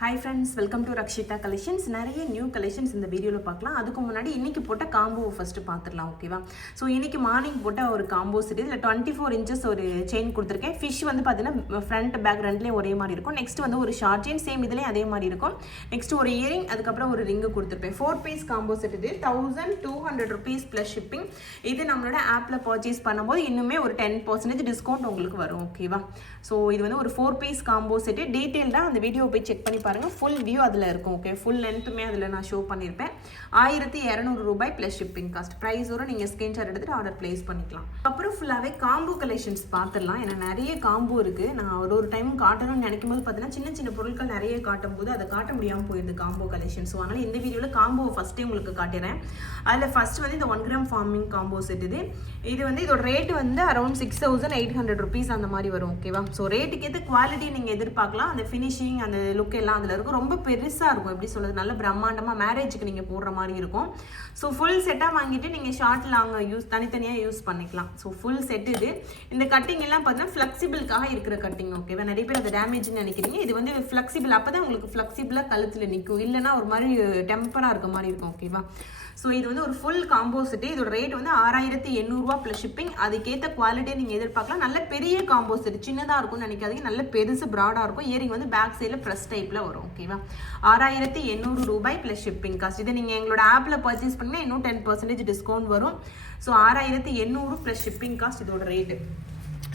Hi friends welcome to Rakshitha collections நிறைய new collections இந்த வீடியோவில் பார்க்கலாம். அதுக்கு முன்னாடி இன்றைக்கி போட்ட காம்போவை ஃபஸ்ட்டு பார்த்துடலாம் ஓகேவா ஸோ இன்றைக்கி மார்னிங் போட்ட ஒரு காம்போ செட் இதில் டுவெண்ட்டி ஃபோர் இன்ச்சஸ் ஒரு செயின் கொடுத்துருக்கேன். ஃபிஷ் வந்து பார்த்தீங்கன்னா ஃப்ரண்ட் பேக் ரெண்டுலேயும் ஒரே மாதிரி இருக்கும். நெக்ஸ்ட் வந்து ஒரு ஷார்ட் செயின் சேம் இதுலேயும் அதே மாதிரி இருக்கும். நெக்ஸ்ட் ஒரு இயரிங் அதுக்கப்புறம் ஒரு ரிங்கு கொடுத்துருப்பேன். ஃபோர் பீஸ் காம்போ செட் இது thousand two hundred rupees plus shipping இது நம்மளோட ஆப்பில் பர்ச்சேஸ் பண்ணும்போது இன்னுமே ஒரு டென் பர்சன்டேஜ் டிஸ்கவுண்ட் உங்களுக்கு வரும் ஓகேவா ஸோ இது வந்து ஒரு ஃபோர் பீஸ் காம்போ செட்டு டீட்டெயில்டாக அந்த வீடியோ போய் செக் பண்ணி பாருங்கள் ஃபுல் வியூ அதில் இருக்கும் ஓகே ஃபுல் லென்த்துமே அதில் நான் ஷோ பண்ணியிருப்பேன் ஆயிரத்தி இரநூறு ரூபாய் ப்ளஸ் ஷிப்பிங் காஸ்ட் ப்ரைஸோட நீங்கள் ஸ்க்ரீன்ஷாட் எடுத்துகிட்டு ஆர்டர் ப்ளேஸ் பண்ணிக்கலாம். அப்புறம் ஃபுல்லாகவே காம்போ கலெக்ஷன்ஸ் பார்த்துடலாம் ஏன்னா நிறைய காம்போ இருக்குது நான் ஒரு ஒரு டைம் காட்டணும்னு நினைக்கும் போது பார்த்தீங்கன்னா சின்ன சின்ன பொருட்கள் நிறைய காட்டும் போது அதை காட்ட முடியாமல் போயிடுது காம்போ கலெக்ஷன் ஸோ அதனால் இந்த வீடியோவில் காம்போ ஃபஸ்ட்டே உங்களுக்கு காட்டுறேன் அதில் ஃபஸ்ட் வந்து இந்த one gram forming combo set இது. இது வந்து இதோட ரேட்டு வந்து around six thousand eight hundred rupees அந்த மாதிரி வரும் ஓகேவா ஸோ ரேட்டுக்கு ஏற்ற குவாலிட்டி நீங்கள் எதிர்பார்க்கலாம். அந்த ஃபினிஷிங் அந்த லுக் எல்லாம் அதில் இருக்கும். ரொம்ப பெருசாக இருக்கும். எப்படி சொல்கிறது நல்ல பிரம்மாண்டமாக மேரேஜுக்கு நீங்கள் போடுற மாதிரி இருக்கும். ஸோ ஃபுல் செட்டாக வாங்கிட்டு நீங்கள் ஷார்ட் லாங் யூஸ் தனித்தனியாக யூஸ் பண்ணிக்கலாம். ஸோ ஃபுல் செட் இது. இந்த கட்டிங் எல்லாம் பார்த்தீங்கன்னா ஃப்ளெக்சிபிளுக்காக இருக்கிற கட்டிங் ஓகேவா நிறைய பேர் அது டேமேஜ்னு நினைக்கிறீங்க. இது வந்து ஃப்ளெக்சிபிள் அப்போ தான் உங்களுக்கு ஃப்ளெக்சிபிளாக கழுத்தில் நிற்கும் இல்லைன்னா ஒரு மாதிரி டெம்பராக இருக்க மாதிரி இருக்கும் ஓகேவா ஸோ இது வந்து ஒரு ஃபுல் காம்போ செட்டு இதோட ரேட் வந்து ஆறாயிரத்தி எண்ணூறுரூவா ப்ளஸ் ஷிப்பிங் அதுக்கேற்ற குவாலிட்டியை நீங்கள் எதிர்பார்க்கலாம். நல்ல பெரிய காம்போ செட்டு சின்னதாக இருக்கும்னு நினைக்காதீங்க. நல்ல பெருசு ப்ராடாக இருக்கும். இயரிங் வந்து பேக் சைடில் ஃப்ரெஷ் டைப்பில் வரும் ஓகேவா ஆறாயிரத்தி எண்ணூறு ரூபாய் ப்ளஸ் ஷிப்பிங் காஸ்ட் இதை நீங்கள் எங்களோட ஆப்பில் பர்ச்சேஸ் பண்ணிங்கன்னா இன்னும் டென் பர்சன்டேஜ் டிஸ்கவுண்ட் வரும். ஸோ ஆறாயிரத்தி எண்ணூறு ப்ளஸ் ஷிப்பிங் காஸ்ட் இதோட ரேட்டு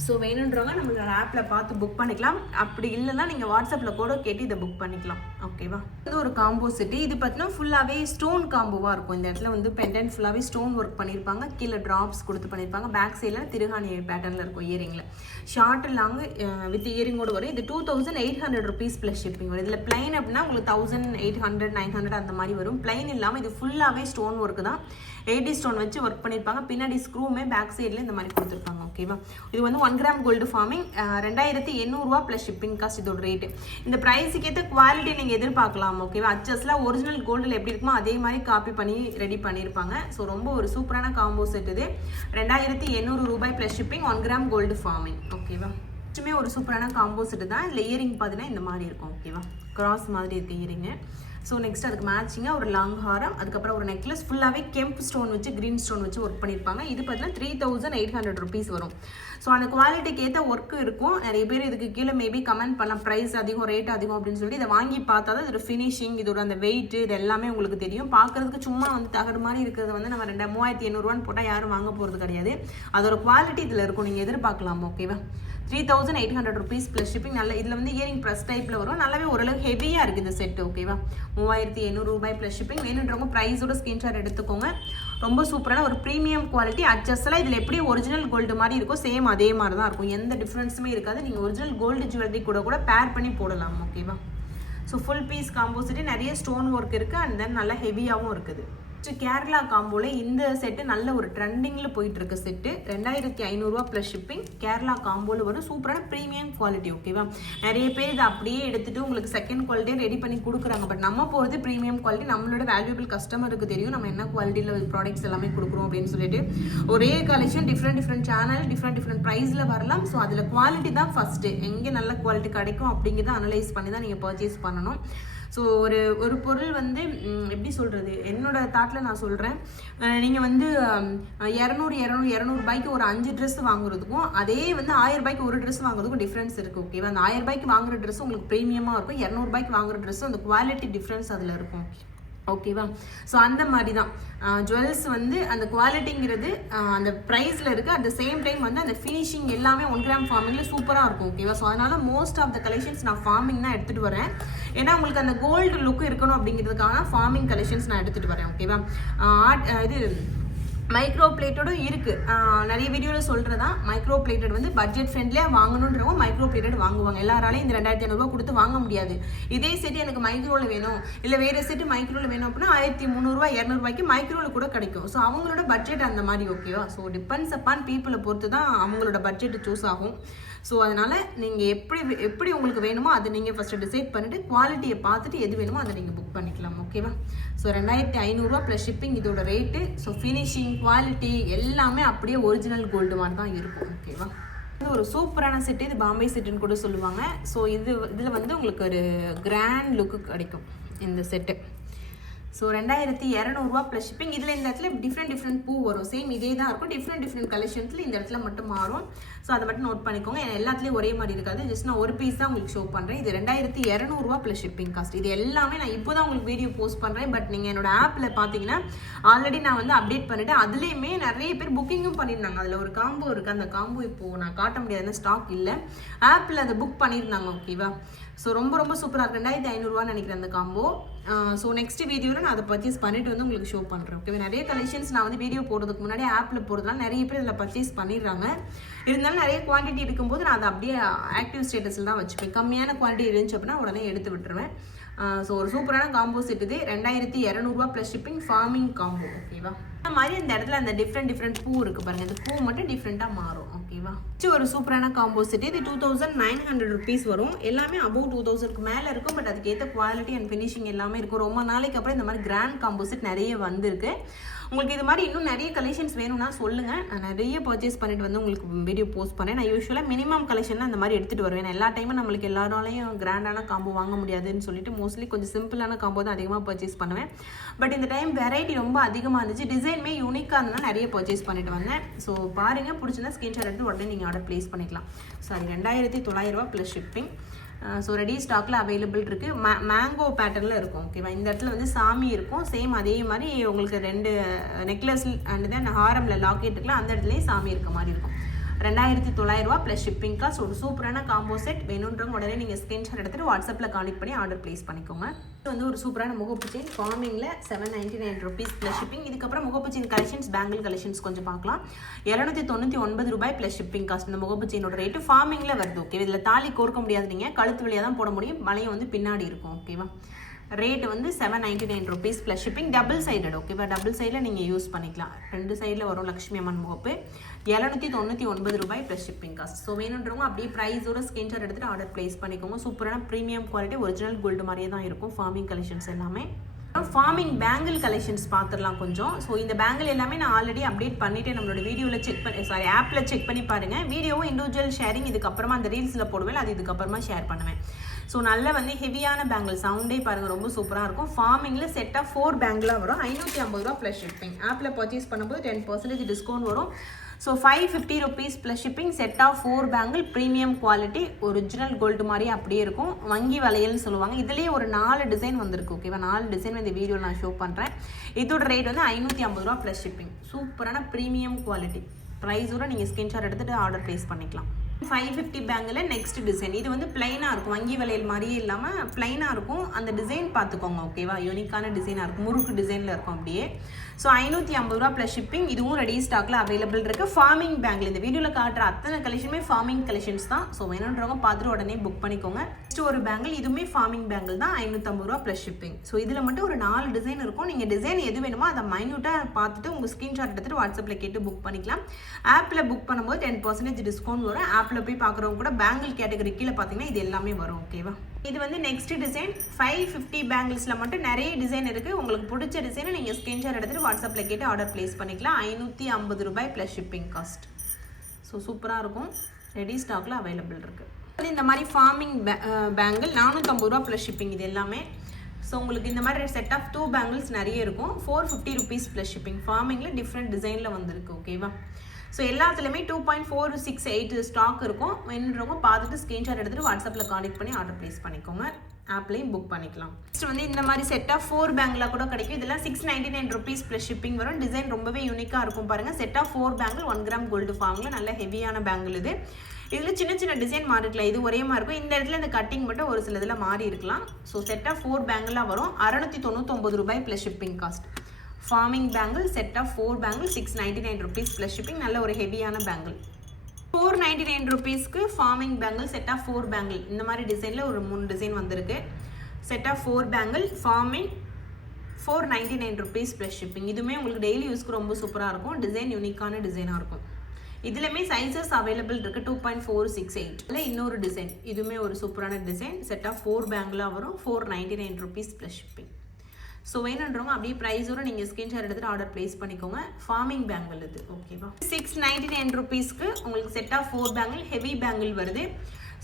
ஸோ வேணுன்றவங்க நம்மளோட ஆப்பில் பார்த்து புக் பண்ணிக்கலாம். அப்படி இல்லைன்னா நீங்கள் வாட்ஸ்அப்பில் கூட கேட்டு இதை புக் பண்ணிக்கலாம். ஓகேவா இது ஒரு காம்போ செட்டு இது பார்த்தீங்கன்னா ஃபுல்லாகவே ஸ்டோன் காம்போவாக இருக்கும். இந்த இடத்துல வந்து பெண்டன்ட் ஃபுல்லாகவே ஸ்டோன் ஒர்க் பண்ணியிருப்பாங்க கீழே ட்ராப்ஸ் கொடுத்து பண்ணியிருப்பாங்க பேக் சைடில் திருகாணி பேட்டர்னில் இருக்கும் இயரிங்கில் ஷார்ட் லாங் வித் இயரிங்கோடு வரும். இது two thousand eight hundred rupees plus shipping வரும். இதில் பிளைன் அப்படின்னா உங்களுக்கு thousand eight hundred nine hundred அந்த மாதிரி வரும். பிளைன் இல்லாமல் இது ஃபுல்லாகவே ஸ்டோன் ஒர்க் தான். எயிட்டி ஸ்டோன் வச்சு ஒர்க் பண்ணியிருப்பாங்க பின்னாடி ஸ்க்ரூமே பேக் சைடில் இந்த மாதிரி கொடுத்துருப்பாங்க. ஓகேவா இது வந்து ஒன் கிராம் கோல்டு ஃபார்மிங் ரெண்டாயிரத்தி எண்ணூறுரூவா ப்ளஸ் ஷிப்பிங் காஸ்ட் இதோட ரேட்டு இந்த ப்ரைஸுக்கு ஏற்ற குவாலிட்டி நீங்கள் எதிர்பார்க்கலாம் ஓகேவா அச்சஸ்லாம் ஒரிஜினல் கோல்டில் எப்படி இருக்குமோ அதே மாதிரி காப்பி பண்ணி ரெடி பண்ணியிருப்பாங்க ஸோ ரொம்ப ஒரு சூப்பரான காம்போ செட் இது. ரெண்டாயிரத்தி எண்ணூறு ரூபாய் plus shipping one gram gold forming ஓகேவா சுமே ஒரு சூப்பரான காம்போ செட்டு தான். இதில் இயரிங் பார்த்தீங்கன்னா இந்த மாதிரி இருக்கும் ஓகேவா கிராஸ் மாதிரி இருக்குது இயரிங்கு ஸோ நெக்ஸ்ட் அதுக்கு மேட்சிங்காக ஒரு லாங் ஹாரம் அதுக்கப்புறம் ஒரு நெக்லஸ் ஃபுல்லாகவே கெம்ப் ஸ்டோன் வச்சு க்ரீன் ஸ்டோன் வச்சு ஒர்க் பண்ணியிருப்பாங்க இது பார்த்தீங்கன்னா three thousand eight hundred rupees வரும். ஸோ அந்த குவாலிட்டிக்கு ஏற்ற ஒர்க்கு இருக்கும். நிறைய பேர் இதுக்கு கீழே மேபி கமெண்ட் பண்ணலாம். ப்ரைஸ் அதிகம் ரேட் அதிகம் அப்படின்னு சொல்லிட்டு இதை வாங்கி பார்த்தா தான் இதோட ஃபினிஷிங் இதோட அந்த வெயிட் இது எல்லாமே உங்களுக்கு தெரியும். பார்க்கறதுக்கு சும்மா வந்து தகடு மாதிரி இருக்கிறது வந்து நம்ம ரெண்டு மூவாயிரத்தி எண்ணூறுவான்னு போட்டால் யாரும் வாங்க போகிறது கிடையாது. அதோட குவாலிட்டி இதில் இருக்கும். நீங்கள் எதிர்பார்க்கலாம்? ஓகேவா three thousand eight hundred rupees plus shipping நல்ல இதில் வந்து இயரிங் ப்ரெஸ் டைப்பில் வரும். நல்லாவே ஓரளவு ஹெவியாக இருக்குது இந்த செட்டு ஓகேவா மூவாயிரத்தி எண்ணூறு ரூபாய் ப்ளஸ் ஷிப்பிங் வேணுன்றவங்க ப்ரைஸோட ஸ்க்ரீன்ஷாட் எடுத்துக்கோங்க. ரொம்ப சூப்பரான ஒரு ப்ரீமியம் குவாலிட்டி அட்ஜஸ்டெல்லாம் இதில் எப்படி ஒரிஜினல் கோல்டு மாதிரி இருக்கோ சேம் அதே மாதிரி தான் இருக்கும். எந்த டிஃப்ரென்ஸுமே இருக்காது. நீங்கள் ஒரிஜினல் கோல்டு ஜுவல்லரி கூட கூட பேர் பண்ணி போடலாம் ஓகேவா ஸோ ஃபுல் பீஸ் காம்போசிட்டி நிறைய ஸ்டோன் ஒர்க் இருக்குது அண்ட் தென் நல்லா ஹெவியாகவும் இருக்குது. கேரளா காம்போவில் இந்த செட்டு நல்ல ஒரு ட்ரெண்டிங்கில் போயிட்டுருக்கு செட்டு ரெண்டாயிரத்தி ஐநூறுரூவா ப்ளஸ் ஷிப்பிங் கேரளா காம்போவில் வரும். சூப்பரான ப்ரீமியம் குவாலிட்டி ஓகேவா நிறைய பேர் இதை அப்படியே எடுத்துகிட்டு உங்களுக்கு செகண்ட் குவாலிட்டியை ரெடி பண்ணி கொடுக்குறாங்க. பட் நம்ம போகிறது ப்ரீமியம் குவாலிட்டி நம்மளோட வேல்யூபிள் கஸ்டமருக்கு தெரியும். நம்ம என்ன குவாலிட்டியில் ப்ராடக்ட்ஸ் எல்லாமே கொடுக்குறோம் அப்படின்னு சொல்லிட்டு. ஒரே collection different different channel different different ப்ரைஸில் வரலாம். ஸோ அதில் குவாலிட்டி தான் ஃபஸ்ட்டு எங்கே நல்ல குவாலிட்டி கிடைக்கும் அப்படிங்கிறத அனலைஸ் பண்ணி தான் நீங்கள் பர்ச்சேஸ் பண்ணணும். ஸோ ஒரு ஒரு பொருள் வந்து எப்படி சொல்கிறது என்னோட தாட்டில் நான் சொல்கிறேன் நீங்கள் வந்து இரநூறு இரநூறு இரநூறுபாய்க்கு ஒரு அஞ்சு ட்ரெஸ் வாங்குறதுக்கும் அதே வந்து ஆயிரம் ரூபாய்க்கு ஒரு ட்ரெஸ் வாங்குறதுக்கும் டிஃப்ரென்ஸ் இருக்குது ஓகேவா அந்த ஆயிரம் ரூபாய்க்கு வாங்குற ட்ரெஸ் உங்களுக்கு ப்ரீமியமாக இருக்கும் இரநூறுபாய்க்கு வாங்குற ட்ரெஸ் அந்த குவாலிட்டி டிஃப்ரென்ஸ் அதில் இருக்கும். ஓகேவா ஸோ அந்த மாதிரி தான் ஜுவல்ஸ் வந்து அந்த குவாலிட்டிங்கிறது அந்த ப்ரைஸில் இருக்குது அட் த சேம் டைம் வந்து அந்த ஃபினிஷிங் எல்லாமே ஒன் கிராம் ஃபார்மிங்கில் சூப்பராக இருக்கும் ஓகேவா ஸோ அதனால் மோஸ்ட் ஆஃப் த கலெக்ஷன்ஸ் நான் ஃபார்மிங் தான் எடுத்துகிட்டு வரேன். ஏன்னா உங்களுக்கு அந்த கோல்டு லுக் இருக்கணும் அப்படிங்கிறதுக்காக ஃபார்மிங் கலெக்ஷன்ஸ் நான் எடுத்துகிட்டு வரேன் ஓகேவா ஆர்ட் இது மைக்ரோ பிளேட்டடும் இருக்குது நிறைய வீடியோவில் சொல்கிறதா மைக்ரோ பிளேட்டட் வந்து பட்ஜெட் ஃப்ரெண்ட்லியாக வாங்கணுன்றவங்க மைக்ரோ பிளேட்டட் வாங்குவாங்க. எல்லாராலையும் இந்த ரெண்டாயிரத்தி ஐநூறுரூவா கொடுத்து வாங்க முடியாது. இதே செட்டு எனக்கு மைக்ரோவில் வேணும். இல்லை வேறு செட்டு மைக்ரோவில் வேணும் அப்படின்னா ஆயிரத்தி முந்நூறுரூவா இரநூறுபாய்க்கு மைக்ரோவில் கூட கிடைக்கும். ஸோ அவங்களோட பட்ஜெட் அந்த மாதிரி ஓகேவா ஸோ டிபெண்ட்ஸ் அப்பான் பீப்புளை பொறுத்து தான் அவங்களோட பட்ஜெட் சூஸ் ஆகும். ஸோ அதனால் நீங்கள் எப்படி எப்படி உங்களுக்கு வேணுமோ அதை நீங்கள் ஃபஸ்ட்டு டிசைட் பண்ணிவிட்டு குவாலிட்டியை பார்த்துட்டு எது வேணுமோ அதை நீங்கள் புக் பண்ணிக்கலாம் ஓகேவா ஸோ ரெண்டாயிரத்தி ஐநூறுரூவா ப்ளஸ் ஷிப்பிங் இதோட ரேட்டு ஸோ ஃபினிஷிங் குவாலிட்டி எல்லாமே அப்படியே ஒரிஜினல் கோல்டு மாதிரி தான் இருக்கும் ஓகேவா இது ஒரு சூப்பரான செட்டு இது பாம்பே செட்டுன்னு கூட சொல்லுவாங்க. ஸோ இது இதில் வந்து உங்களுக்கு ஒரு கிராண்ட் லுக்கு கிடைக்கும் இந்த செட்டு ஸோ ரெண்டாயிரத்தி இரநூறுவா ப்ளஸ் ஷிப்பிங் இதில் இந்த இடத்துல டிஃப்ரெண்ட் டிஃப்ரெண்ட் பூ வரும். சேம் இதே தான் இருக்கும். டிஃப்ரெண்ட் டிஃப்ரெண்ட் கலெக்ஷன்ஸில் இந்த இடத்துல மட்டும் மாறும். ஸோ அதை மட்டும் நோட் பண்ணிக்கோங்க. ஏன்னா எல்லாத்துலேயும் ஒரே மாதிரி இருக்காது. ஜஸ்ட் நான் ஒரு பீஸ் தான் உங்களுக்கு ஷோ பண்ணுறேன் இது ரெண்டாயிரத்தி இரநூறுவா ப்ளஸ் ஷிப்பிங் காஸ்ட் இது எல்லாமே நான் இப்போ தான் உங்களுக்கு வீடியோ போஸ்ட் பண்ணுறேன் பட் நீங்கள் என்னோட ஆப்பில் பார்த்தீங்கன்னா ஆல்ரெடி நான் வந்து அப்டேட் பண்ணிவிட்டு அதுலேயுமே நிறைய பேர் புக்கிங்கும் பண்ணியிருந்தாங்க. அதில் ஒரு காம்போ இருக்குது அந்த காம்போ இப்போது நான் காட்ட முடியாதுன்னு ஸ்டாக் இல்லை. ஆப்பில் அதை புக் பண்ணியிருந்தாங்க ஓகேவா ஸோ ரொம்ப ரொம்ப சூப்பராக இருக்கு. ரெண்டாயிரத்தி ஐநூறுரூவான்னு நினைக்கிறேன் அந்த காம்போ ஸோ நெக்ஸ்ட் வீடியோவில் நான் அதை பர்ச்சேஸ் பண்ணிட்டு வந்து உங்களுக்கு ஷோ பண்ணுறேன் ஓகே நிறைய கலெக்ஷன்ஸ் நான் வந்து வீடியோ போடுறதுக்கு முன்னாடி ஆப்பில் போடுறதுனால நிறைய பேர் இதில் பர்ச்சேஸ் பண்ணிடுறாங்க. இருந்தாலும் நிறைய குவான்டிட்டி இருக்கும்போது நான் அதை அப்படியே ஆக்டிவ் ஸ்டேட்டஸில் தான் வச்சுப்பேன். கம்மியான குவான்டிட்டி இருந்துச்சு அப்படின்னா உடனே எடுத்து விட்டுருவேன். ஸோ ஒரு சூப்பரான காம்போ செட் இது. ரெண்டாயிரத்தி இரநூறுவா ப்ளஸ் ஷிப்பிங் ஃபார்மிங் காம்போ ஓகேவா அந்த மாதிரி இந்த இடத்துல அந்த டிஃப்ரெண்ட் டிஃப்ரெண்ட் பூ இருக்குது பாருங்கள் இந்த பூ மட்டும் டிஃப்ரெண்ட்டாக மாறும். ஓகேவா? ஒரு சூப்பரான காம்போ செட் இது two thousand nine hundred rupees வரும். எல்லாமே அபவ் டூ தௌசண்ட்க்கு மேலே இருக்கும் பட் அதுக்கேற்ற குவாலிட்டி அண்ட் ஃபினிஷிங் எல்லாமே இருக்கும். ரொம்ப நாளைக்கு அப்புறம் இந்த மாதிரி கிராண்ட் காம்போ செட் நிறைய வந்திருக்கு. உங்களுக்கு இது மாதிரி இன்னும் நிறைய கலெக்ஷன்ஸ் வேணும்னா சொல்லுங்கள் நான் நிறைய பர்ச்சேஸ் பண்ணிட்டு வந்து உங்களுக்கு வீடியோ போஸ்ட் பண்ணேன் நான் யூஸ்வலாக மினிமம் கலெக்ஷன் அந்த மாதிரி எடுத்துகிட்டு வருவேன். எல்லா டைமும் நம்மளுக்கு எல்லாராலையும் கிராண்டான காம்போ வாங்க முடியாதுன்னு சொல்லிட்டு மோஸ்ட்லி கொஞ்சம் சிம்பிளான காம்போ தான் அதிகமாக பர்ச்சேஸ் பண்ணுவேன். பட் இந்த டைம் வெரைட்டி ரொம்ப அதிகமாக இருந்துச்சு. டிசைனுமே யூனிக்காக இருந்தால் நிறைய பர்ச்சேஸ் பண்ணிட்டு வந்தேன். ஸோ பாருங்கள் பிடிச்சிருந்தா ஸ்கிரீன்ஷாட் எடுத்து உடனே நீங்கள் ஆர்டர் ப்ளேஸ் பண்ணிக்கலாம். சாரி ரெண்டாயிரத்தி தொள்ளாயிரரூபா ப்ளஸ் ஷிப்பிங் ஸோ ரெடி ஸ்டாக்கில் அவைலபிள் இருக்குது மே மேங்கோ பேட்டர்னில் இருக்கும் ஓகேவா இந்த இடத்துல வந்து சாமி இருக்கும். சேம் அதே மாதிரி உங்களுக்கு ரெண்டு நெக்லஸ் அண்ட் தென் ஹாரமில் லாக்கெட் இருக்குல்ல அந்த இடத்துலையும் சாமி இருக்க மாதிரி இருக்கும். ரெண்டாயிரத்தி தொள்ளாயிரரூவா ப்ளஸ் ஷிப்பிங் காஸ்ட் ஒரு சூப்பரான காம்போ செட் வேணுன்றவங்க உடனே நீங்கள் ஸ்க்ரீன்ஷாட் எடுத்துகிட்டு வாட்ஸ்அப்பில் காண்டக்ட் பண்ணி ஆர்டர் ப்ளேஸ் பண்ணிக்கோங்க. இது வந்து ஒரு சூப்பரான முகப்பு chain ஃபார்மிங்கில் seven ninety nine rupees plus shipping இதுக்கப்புறம் முகப்பு செயின் கலெக்ஷன்ஸ் பேங்கிள் கலெக்ஷன்ஸ் கொஞ்சம் பார்க்கலாம். இரநூத்தி தொண்ணூற்றி ஒன்பது ரூபாய் ப்ளஸ் ஷிப்பிங் காஸ்ட் இந்த முகப்பு செயினோட ரேட்டு ஃபார்மிங்கில் வருது ஓகே இதில் தாலி கோர்க்க முடியாது நீங்கள் கழுத்து வழியாக தான் போட முடியும். மலையை வந்து பின்னாடி இருக்கும் ஓகேவா ரேட் வந்து seven ninety nine rupees plus shipping double sided ஓகேவா டபுள் சைடில் நீங்கள் யூஸ் பண்ணிக்கலாம். ரெண்டு சைடில் வரும் லக்ஷ்மி அம்மன் முகப்பு. எழுநூற்றி தொண்ணூற்றி ஒன்பது ரூபாய் ப்ளஸ் ஷிப்பிங் காஸ்ட் ஸோ வேணுன்றவங்க அப்படியே ப்ரைஸோட ஸ்கிரீன்ஷாட் எடுத்துகிட்டு ஆர்டர் ப்ளேஸ் பண்ணிக்கோங்க. சூப்பரான ப்ரீமியம் குவாலிட்டி ஒரிஜினல் கோல்டு மாதிரியே தான் இருக்கும். ஃபார்மிங் கலெக்ஷன்ஸ் எல்லாமே. ஃபார்மிங் பேங்கிள் கலெக்ஷன்ஸ் பார்த்துடலாம் கொஞ்சம். ஸோ இந்த பேங்கிள் எல்லாமே நான் ஆல்ரெடி அப்டேட் பண்ணிவிட்டு நம்மளோட வீடியோவில் செக் பண்ணி சாரி ஆப்பில் செக் பண்ணி பாருங்கள் வீடியோவும் இண்டிவிஜுவல் ஷேரிங் இதுக்கப்புறமா அந்த ரீல்ஸில் போடுவேன் அது இதுக்கப்புறமா ஷேர் பண்ணுவேன். ஸோ நல்ல வந்து ஹெவியான பேங்கிள் சவுண்டே பாருங்கள் ரொம்ப சூப்பராக இருக்கும். ஃபார்மிங்கில் செட்டாக ஃபோர் பேங்கிளாக வரும். ஐநூற்றி ஐம்பது ரூபா ப்ளஸ் ஷிப்பிங் ஆப்பில் பர்ச்சேஸ் பண்ணும்போது டென் பர்சன்டேஜ் டிஸ்கவுண்ட் வரும். So five fifty rupees plus shipping set of four bangle premium quality original gold மாதிரி அப்படியே இருக்கும். வங்கி வளையல்னு சொல்லுவாங்க. இதுலேயே ஒரு நாலு டிசைன் வந்திருக்கு ஓகேவா நாலு டிசைன் இந்த வீடியோவில் நான் ஷோ பண்ணுறேன் இதோட ரேட் வந்து ஐநூற்றி ஐம்பது ரூபா ப்ளஸ் ஷிப்பிங் சூப்பரான ப்ரீமியம் குவாலிட்டி ப்ரைஸோட நீங்கள் ஸ்கிரீன்ஷாட் எடுத்துகிட்டு ஆர்டர் ப்ளேஸ் பண்ணிக்கலாம். ஃபைவ் ஃபிஃப்டி பேங்கில் நெக்ஸ்ட் டிசைன் இது வந்து பிளைனாக இருக்கும். வங்கி வளையல் மாதிரியே இல்லாமல் பிளைனாக இருக்கும். அந்த டிசைன் பார்த்துக்கோங்க ஓகேவா யூனிக்கான டிசைனாக இருக்கும். முறுக்கு டிசைனில் இருக்கும் அப்படியே. ஸோ ஐநூற்றி ஐம்பது ரூபா ப்ளஸ் ஷிப்பிங் இதுவும் ரெடி ஸ்டாக்கில் அவைலபிள் இருக்குது ஃபார்மிங் பேங்கில் இந்த வீடியோவில் காட்டுற அத்தனை கலெக்ஷனுமே ஃபார்மிங் கலெக்ஷன்ஸ் தான். ஸோ வேணுன்றவங்க பார்த்துட்டு உடனே புக் பண்ணிக்கோங்க. நெக்ஸ்ட் ஒரு பேங்கிள் இதுவுமே ஃபார்மிங் பேங்கில் தான். ஐநூற்றம்பது ரூபா ப்ளஸ் ஷிப்பிங் ஸோ இதில் மட்டும் ஒரு நாலு டிசைன் இருக்கும். நீங்கள் டிசைன் எது வேணுமோ அதை மைன்யூட்டாக பார்த்துட்டு உங்கள் ஸ்க்ரீன்ஷாட் எடுத்துகிட்டு வாட்ஸ்அப்பில் கேட்டு புக் பண்ணிக்கலாம். ஆப்பில் புக் பண்ணும்போது டென் பர்சன்டேஜ் டிஸ்கவுண்ட் வரும். ஆப்பில் போய் பார்க்குறவங்க கூட பேங்கிள் கேட்டகரி கீழே பார்த்தீங்கன்னா இது எல்லாமே வரும். ஓகேவா இது வந்து நெக்ஸ்ட் டிசைன் ஃபைவ் ஃபிஃப்டி பேங்கிள்ஸில் மட்டும் நிறைய டிசைன் இருக்குது உங்களுக்கு பிடிச்ச டிசைனை நீங்கள் ஸ்கிரீன்ஷாட் எடுத்துகிட்டு வாட்ஸ்அப்பில் கேட்டு ஆர்டர் ப்ளேஸ் பண்ணிக்கலாம். ஐநூற்றி ஐம்பது ரூபாய் ப்ளஸ் ஷிப்பிங் காஸ்ட் ஸோ சூப்பராக இருக்கும். ரெடி ஸ்டாக்கில் அவைலபிள் இருக்குது இந்த மாதிரி ஃபார்மிங் பேங்கிள் நானூற்றம்பது ரூபா ப்ளஸ் ஷிப்பிங் இது எல்லாமே. ஸோ உங்களுக்கு இந்த மாதிரி செட் ஆஃப் டூ பேங்கிள்ஸ் நிறைய இருக்கும். Four fifty rupees plus shipping ஃபார்மிங்கில் different டிசைனில் வந்திருக்கு ஓகேவா ஸோ எல்லாத்துலேயுமே two point four six eight stock இருக்கும். வேணுன்றவங்க பார்த்துட்டு ஸ்க்ரீன்ஷாட் எடுத்துகிட்டு வாட்ஸ்அப்பில் காண்டக்ட் பண்ணி ஆர்டர் ப்ளேஸ் பண்ணிக்கோங்க. ஆப்லேயும் புக் பண்ணிக்கலாம். நெக்ஸ்ட் வந்து இந்த மாதிரி செட்டாக ஃபோர் பேங்கில் கூட கிடைக்கும். இதெல்லாம் six ninety nine rupees plus shipping வரும். டிசைன் ரொம்பவே யூனிக்காக இருக்கும் பாருங்கள் செட்டாக ஃபோர் பேங்கில் ஒன் கிராம் கோல்டு ஃபார்மில் நல்ல ஹெவியான பேங்கில் இது. இதில் சின்ன சின்ன டிசைன் மாறி இருக்கலாம் இது ஒரே மாதிரி இருக்கும். இந்த இடத்துல இந்த கட்டிங் மட்டும் ஒரு சில இதில் மாறி இருக்கலாம். ஸோ செட்டாக ஃபோர் பேங்கில் வரும். அறநூற்றி தொண்ணூத்தொம்பது ரூபாய் plus shipping cost forming bangle set of four bangle six ninety nine rupees plus shipping நல்ல ஒரு ஹெவியான பேங்கிள் ஃபோர் நைன்டி நைன் ருபீஸ்க்கு forming bangle set of four bangle இந்த மாதிரி டிசைனில் ஒரு மூணு டிசைன் வந்திருக்கு. Set of four bangle forming four ninety nine rupees plus shipping இதுவுமே உங்களுக்கு டெய்லி யூஸ்க்கு ரொம்ப சூப்பராக இருக்கும். டிசைன் யூனிக்கான டிசைனாக இருக்கும். இதுலையுமே சைஸஸ் அவைலபிள் இருக்குது two point four six eight இல்லை இன்னொரு டிசைன் இதுவுமே ஒரு சூப்பரான டிசைன் செட் ஆஃப் ஃபோர் பேங்கிளாக வரும். Four ninety nine rupees plus shipping so வேணுன்றவங்க அப்படியே ப்ரைஸோட நீங்கள் ஸ்கிரீன்ஷாட் எடுத்துட்டு ஆர்டர் ப்ளேஸ் பண்ணிக்கோங்க. ஃபார்மிங் பேங்கிள் இது. ஓகேவா சிக்ஸ் நைன்டி நைன் ருபீஸ்க்கு உங்களுக்கு set of four bangle heavy bangle வருது.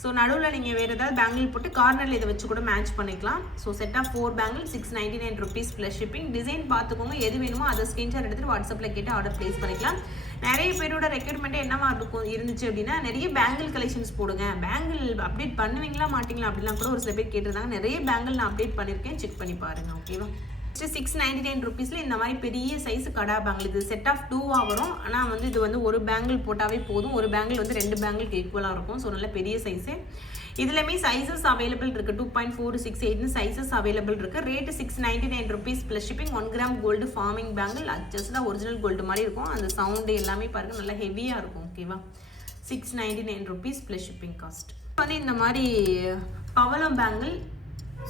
ஸோ நடுவில் நீங்கள் வேறு ஏதாவது பேங்கிள் போட்டு கார்னரில் இதை வச்சு கூட மேட்ச் பண்ணிக்கலாம். So set of four bangle six ninety nine rupees plus shipping design பார்த்துக்கோங்க. எது வேணுமோ அதை ஸ்கிரீன்ஷாட் எடுத்துகிட்டு வாட்ஸ்அப்பில் கேட்டு ஆர்டர் ப்ளேஸ் பண்ணிக்கலாம். நிறைய பேரோட ரெக்யூர்மெண்ட் என்னவா இருக்கும் இருந்துச்சு அப்படின்னா நிறைய பேங்கிள் கலெக்ஷன்ஸ் போடுங்க. பேங்கிள் அப்டேட் பண்ணுவீங்களா மாட்டிங்களா அப்படிலாம் கூட ஒரு சில பேர் கேட்டிருந்தாங்க. நிறைய பேங்கிள் நான் அப்டேட் பண்ணியிருக்கேன். செக் பண்ணி பாருங்க ஓகேவா ஜஸ்ட் சிக்ஸ் நைன்டி நைன் ருபீஸில் இந்த மாதிரி பெரிய சைஸ் கடா பேங்கிள் இது செட் ஆஃப் டூவாக வரும். ஆனால் வந்து இது வந்து ஒரு பேங்கிள் போட்டாவே போதும். ஒரு பேங்கிள் வந்து ரெண்டு பேங்கிளுக்கு ஈக்குவலாக இருக்கும். ஸோ நல்ல பெரிய சைஸு இதுலையுமே சைஸஸ் அவைலபிள் இருக்குது டூ பாயிண்ட் ஃபோர் சிக்ஸ் எயிட்னு சைஸஸ் அவைலபிள் இருக்குது rate six ninety nine rupees plus shipping one gram gold forming bangle அட்ஜஸ்டாக original gold மாதிரி இருக்கும். அந்த சவுண்டு எல்லாமே பாருங்கள் நல்லா ஹெவியாக இருக்கும். ஓகேவா six ninety nine rupees plus shipping cost வந்து இந்த மாதிரி பவளம் பேங்கிள்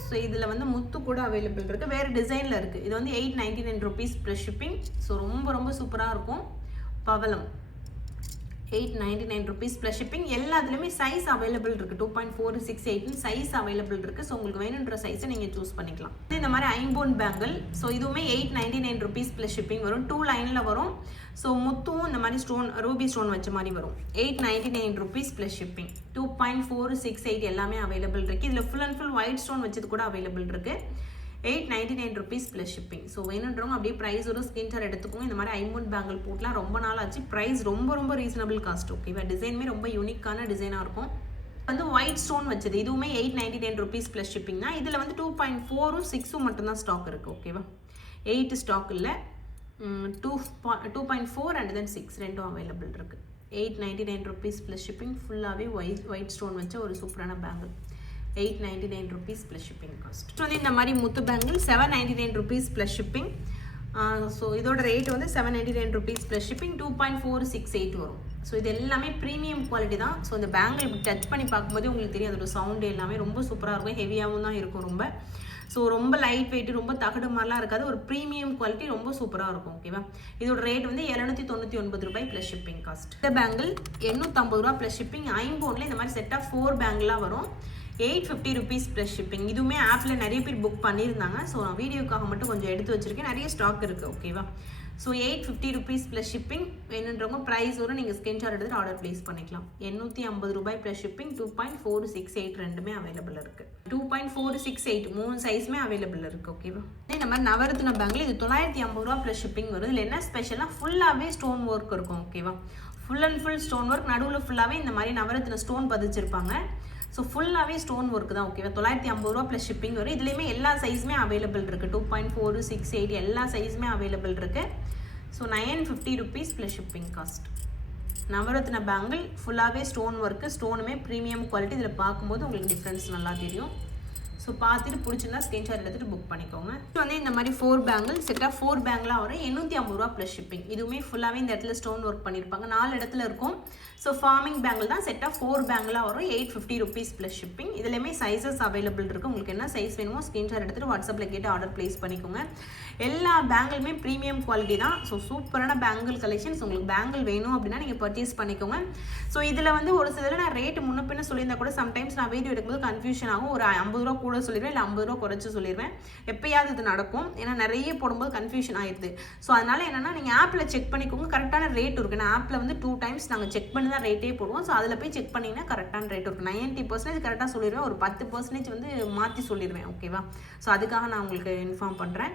ஸோ இதில் வந்து முத்து கூட அவைலபிள் இருக்குது வேறு டிசைனில் இருக்குது இது வந்து eight ninety nine rupees plus shipping so ரொம்ப ரொம்ப சூப்பராக இருக்கும். பவளம். Eight ninety nine rupees plus shipping எல்லாத்துலேயுமே சைஸ் அவைலபிள் இருக்குது டூ பாயிண்ட் ஃபோர் சிக்ஸ் எயிட்னு சைஸ் அவைலபிள் இருக்குது ஸோ உங்களுக்கு வேணுன்ற சைஸை நீங்கள் சூஸ் பண்ணிக்கலாம். இந்த மாதிரி ஐம்போன் பேங்கிள் ஸோ இதுவுமே eight ninety nine rupees plus shipping வரும். டூ லைனில் வரும். ஸோ முத்தும் இந்த மாதிரி ஸ்டோன் ரூபி ஸ்டோன் வச்ச மாதிரி வரும். Eight ninety nine rupees plus shipping two point four six eight எல்லாமே அவைலபிள் இருக்குது இதில் full and full white stone வச்சது கூட அவைலபிள் இருக்குது eight ninety nine rupees plus shipping so வேணுன்றவங்க அப்படியே ப்ரைஸோட ஸ்கிரீன்ஷாட் எடுத்துக்கோங்க. இந்த மாதிரி ஐமௌண்ட் பேங்கிள் போட்டுலாம் ரொம்ப நாள் ஆச்சு. ப்ரைஸ் ரொம்ப ரொம்ப ரீசனபிள் காஸ்ட் ஓகேவா டிசைனுமே ரொம்ப யூனிக்கான டிசைனாக இருக்கும். வந்து ஒயிட் ஸ்டோன் வச்சது. இதுவுமே eight ninety nine rupees plus shipping தான். இதில் வந்து டூ பாயிண்ட் ஃபோரும் சிக்ஸும் மட்டும்தான் ஸ்டாக் இருக்குது ஓகேவா எயிட் ஸ்டாக் இல்லை. Two two point four and then six ரெண்டும் அவைலபிள் இருக்குது eight ninety nine rupees plus shipping ஃபுல்லாகவே ஒயிட் ஒயிட் ஸ்டோன் வச்ச ஒரு சூப்பரான bangle eight ninety nine rupees plus shipping cost வந்து இந்த மாதிரி முத்து bangle seven ninety nine rupees plus shipping so இதோட ரேட் வந்து seven ninety nine rupees plus shipping two point four six eight வரும். So இது எல்லாமே ப்ரீமியம் குவாலிட்டி தான். So இந்த பேங்கிள் இப்படி டச் பண்ணி பார்க்கும்போது உங்களுக்கு தெரியும் அதோட சவுண்டு எல்லாமே ரொம்ப சூப்பராக இருக்கும். ஹெவியாகவும் தான் இருக்கும் ரொம்ப. ஸோ ரொம்ப லைட் வெயிட் ரொம்ப தகடு மாதிரிலாம் இருக்காது. ஒரு ப்ரீமியம் குவாலிட்டி ரொம்ப சூப்பராக இருக்கும் ஓகேவா இதோட ரேட் வந்து எழுநூத்தி தொண்ணூற்றி ஒன்பது ரூபாய் ப்ளஸ் ஷிப்பிங் காஸ்ட் இந்த பேங்கிள் எண்ணூற்றம்பது ரூபா ப்ளஸ் ஷிப்பிங் ஐம்போனில் இந்த மாதிரி செட்டாக ஃபோர் பேங்கிளாக வரும். Eight fifty rupees plus shipping இதுவுமே ஆப்பில் நிறைய பேர் புக் பண்ணியிருந்தாங்க. ஸோ நான் வீடியோக்காக மட்டும் கொஞ்சம் எடுத்து வச்சுருக்கேன். நிறைய ஸ்டாக் இருக்குது ஓகேவா so eight fifty rupees plus shipping வேணுன்றவங்க ப்ரைஸ் வரும். நீங்கள் ஸ்கிரீன்ஷாட் எடுத்து ஆர்டர் ப்ளேஸ் பண்ணிக்கலாம். எண்ணூற்றி ஐம்பது ரூபாய் plus shipping two point four six eight ரெண்டுமே அவைலபிள் இருக்குது two point four six eight மூணு சைஸுமே அவைலபிள் இருக்குது ஓகேவா இந்த மாதிரி நவரத்ன பேங்கில் இது தொள்ளாயிரத்தி ஐம்பது ரூபா ப்ளஸ் ஷிப்பிங் வரும். இதில் என்ன ஸ்பெஷலாக ஃபுல்லாகவே ஸ்டோன் ஒர்க் இருக்கும் ஓகேவா full and full stone work நடுவில் ஃபுல்லாகவே இந்த மாதிரி நவரத்தின ஸ்டோன் பதிச்சிருப்பாங்க. ஸோ ஃபுல்லாகவே ஸ்டோன் ஒர்க் தான் ஓகேவா தொள்ளாயிரத்தி ஐம்பது ரூபா ப்ளஸ் ஷிப்பிங் வரும். இதுலேயுமே எல்லா சைஸுமே அவைலபிள் இருக்குது two point four six eight எல்லா சைஸுமே அவைலபிள் இருக்குது so nine fifty rupees plus shipping cost நவரத்ன பேங்கிள் ஃபுல்லாகவே ஸ்டோன் ஒர்க்கு ஸ்டோனுமே ப்ரீமியம் குவாலிட்டி இதில் பார்க்கும்போது உங்களுக்கு டிஃப்ரென்ஸ் நல்லா தெரியும். ஸோ பார்த்துட்டு பிடிச்சிருந்தா ஸ்க்ரீன்ஷாட் எடுத்துகிட்டு புக் பண்ணிக்கோங்க. இது வந்து இந்த மாதிரி ஃபோர் பேங்கிள் செட்டாக ஃபோர் பேங்கிளாக வரும். எண்ணூற்றி ஐம்பது ரூபா ப்ளஸ் ஷிப்பிங் இதுவுமே ஃபுல்லாகவே இந்த இடத்துல ஸ்டோன் ஒர்க் பண்ணியிருப்பாங்க நாலு இடத்துல இருக்கும். ஸோ ஃபார்மிங் பேங்கிள் தான் செட்டாக ஃபோர் பேங்கிளாக வரும். Eight fifty rupees plus shipping இதுலேயுமே சைஸஸ் அவைலபிள் இருக்குது உங்களுக்கு என்ன சைஸ் வேணுமோ ஸ்க்ரீன்ஷாட் எடுத்துகிட்டு வாட்ஸ்அப்பில் கேட்டு ஆர்டர் ப்ளேஸ் பண்ணிக்கோங்க. எல்லா பேங்கிளுமே ப்ரீமியம் குவாலிட்டி தான். ஸோ சூப்பரான பேங்கிள் கலெக்ஷன்ஸ் உங்களுக்கு பேங்கிள் வேணும் அப்படின்னா நீங்கள் பர்ச்சேஸ் பண்ணிக்கோங்க. ஸோ இதில் வந்து ஒரு சிலர் நான் ரேட்டு முன்ன பின்ன சொல்லியிருந்தா கூட சம்டைம்ஸ் நான் வீடியோ எடுக்கும்போது கன்ஃபியூஷன் ஆகும். ஒரு ஐம்பது ரூபா கூட சொல்லிடுவேன். இல்லை ஐம்பது ரூபா குறைச்சி சொல்லிடுவேன். எப்பயாவது இது நடக்கும். ஏன்னா நிறைய போடும்போது கன்ஃபியூஷன் ஆயிடுது ஸோ அதனால் என்னென்னா நீங்கள் ஆப்பில் செக் பண்ணிக்கோங்க. கரெக்டான ரேட் இருக்கு. நான் ஆப்பில் வந்து டூ டைம்ஸ் நாங்கள் செக் பண்ணி தான் ரேட்டே போடுவோம். ஸோ அதில் போய் செக் பண்ணிங்கன்னா கரெக்டான ரேட் இருக்கும். நைன்ட்டி பர்சன்டேஜ் கரெக்டாக சொல்லிடுவேன் ஒரு பத்து பர்சன்டேஜ் வந்து மாற்றி சொல்லிடுவேன் ஓகேவா ஸோ அதுக்காக நான் உங்களுக்கு இன்ஃபார்ம் பண்ணுறேன்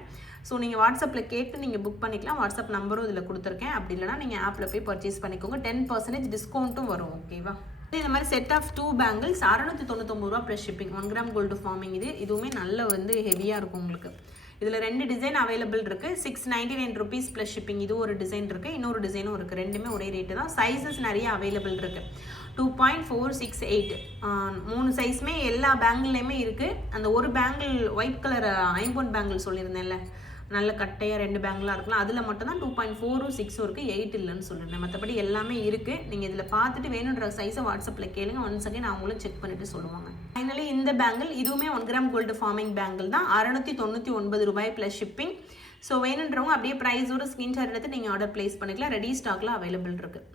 ஸோ நீங்கள் வாட்ஸ்அப்பில் கேட்டு நீங்கள் புக் பண்ணிக்கலாம். வாட்ஸ்அப் நம்பரும் இதில் கொடுத்துருக்கேன். அப்படி இல்லைனா நீங்கள் ஆப்பில் போய் பர்ச்சேஸ் பண்ணிக்கோங்க. டென் பர்சன்டேஜ் டிஸ்கவுண்ட்டும் வரும். ஓகேவா இந்த மாதிரி செட் ஆஃப் டூ பேங்கிள்ஸ் அறநூற்றி தொண்ணூத்தொம்பது ரூபா plus shipping one gram gold forming இது. இதுவுமே நல்ல வந்து ஹெவியாக இருக்கும் உங்களுக்கு. இதில் ரெண்டு டிசைன் அவைலபிள் இருக்குது six ninety nine rupees plus shipping இது ஒரு டிசைன் இருக்குது இன்னொரு டிசைனும் இருக்குது ரெண்டுமே ஒரே ரேட்டு தான். சைஸஸ் நிறைய அவைலபிள் இருக்குது two point four six eight மூணு சைஸுமே எல்லா பேங்கிள்லேயுமே இருக்குது அந்த ஒரு பேங்கிள் ஒயிட் கலர் ஐம்போன் பேங்கிள் சொல்லியிருந்தேன்ல. நல்ல கட்டையாக ரெண்டு பேங்க்லாம் இருக்கலாம். அதில் மட்டும் தான் டூ பாயிண்ட் ஃபோரும் சிக்ஸும் இருக்குது எயிட் இல்லைன்னு சொல்லியிருந்தேன் மற்றபடி எல்லாமே இருக்குது நீங்கள் இதில் பார்த்துட்டு வேணுன்ற சைஸை வாட்ஸ்அப்பில் கேளுங்க. ஒன்ஸ் அகைன் அவங்களும் செக் பண்ணிட்டு சொல்லுவாங்க. ஃபைனலி இந்த பேங்கிள் இதுவுமே one gram gold forming bangle தான். அறநூற்றி தொண்ணூற்றி ஒன்பது ரூபாய் ப்ளஸ் ஷிப்பிங் ஸோ வேணுன்றவங்க அப்படியே ப்ரைஸோட ஸ்கிரீன்ஷாட் எடுத்து நீங்கள் ஆர்டர் ப்ளேஸ் பண்ணிக்கலாம். ரெடி ஸ்டாக்கில் அவைலபிள் இருக்குது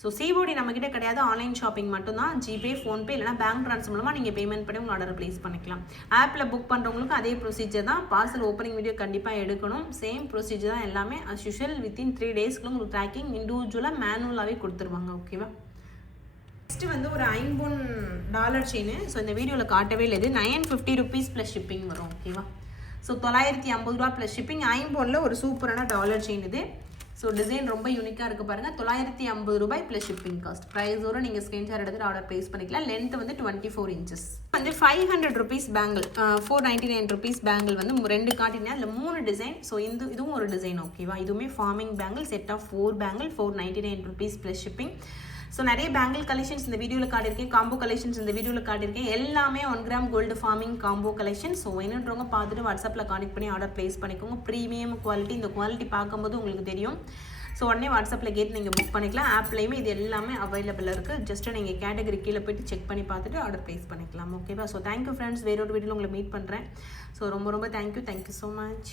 ஸோ சிஓடி நம்மக்கிட்ட கிடையாது. ஆன்லைன் ஷாப்பிங் மட்டும்தான். ஜிபே ஃபோன்பே இல்லைனா பேங்க் ட்ரான்ஸ்ஃபர் மூலமாக நீங்கள் பேமெண்ட் பண்ணி உங்கள் ஆர்டர் ப்ளேஸ் பண்ணிக்கலாம். ஆப்பில் புக் பண்ணுறவங்களுக்கும் அதே ப்ரொசீஜர் தான். பார்சல் ஓப்பனிங் வீடியோ கண்டிப்பாக எடுக்கணும். சேம் ப்ரொசீஜர் தான் எல்லாமே. அஸ் யூஷுவல் வித்தின் த்ரீ டேஸ்க்குள்ள உங்களுக்கு ட்ராக்கிங் இண்டிவிஜுவலாக மேனுவலாகவே கொடுத்துருவாங்க. ஓகேவா நெக்ஸ்ட் வந்து ஒரு ஐம்பொன் டாலர் செயின் ஸோ இந்த வீடியோவில் காட்டவே இல்லை. இது nine fifty rupees plus shipping வரும். ஓகேவா ஸோ தொள்ளாயிரத்தி ஐம்பது ரூபா ப்ளஸ் ஷிப்பிங் ஐம்பொனில் ஒரு சூப்பரான டாலர் செயின் இது. ஸோ டிசைன் ரொம்ப யூனிக்காக இருக்குது பாருங்கள் தொள்ளாயிரத்தி ஐம்பது ரூபாய் ப்ளஸ் ஷிப்பிங் காஸ்ட் ப்ரைஸோடு நீங்கள் ஸ்க்ரீன்ஷாட் எடுத்துட்டு ஆர்டர் பேஸ் பண்ணிக்கலாம். லென்த் வந்து டுவெண்ட்டி ஃபோர் இன்ச்சஸ் வந்து five hundred rupees bangle four ninety nine rupees bangle வந்து ரெண்டு காட்டினா அதில் மூணு டிசைன் ஸோ இந்த இதுவும் ஒரு டிசைன் ஓகேவா இதுவுமே forming bangle set of four bangle four ninety nine rupees plus shipping so நிறைய பேங்கிள் கலெக்ஷன்ஸ் இந்த வீடியோவில் காட்டியிருக்கேன் காம்போ கலெக்ஷன்ஸ் இந்த வீடியோவில் காட்டியிருக்கேன். எல்லாமே one gram gold forming combo collection so வேணுன்றவங்க பார்த்துட்டு வாட்ஸ்அப்பில் கான்டெக்ட் பண்ணி ஆர்டர் ப்ளேஸ் பண்ணிக்கோங்க. ப்ரீமியம் குவாலிட்டி இந்த குவாலிட்டி பார்க்கும்போது உங்களுக்கு தெரியும். ஸோ உடனே வாட்ஸ்அப்பில் கேட்டு நீங்கள் புக் பண்ணிக்கலாம். ஆப்லேயுமே இது எல்லாமே அவைலபிள் இருக்குது ஜஸ்ட்டு நீங்கள் கேட்டகரி கீழே போயிட்டு செக் பண்ணி பார்த்துட்டு ஆர்டர் ப்ளேஸ் பண்ணிக்கலாம். ஓகேவா ஸோ தேங்க்யூ ஃப்ரெண்ட்ஸ் வேறொரு வீடியோவில் உங்களை மீட் பண்ணுறேன் ஸோ ரொம்ப ரொம்ப தேங்க்யூ தேங்க்யூ ஸோ மச்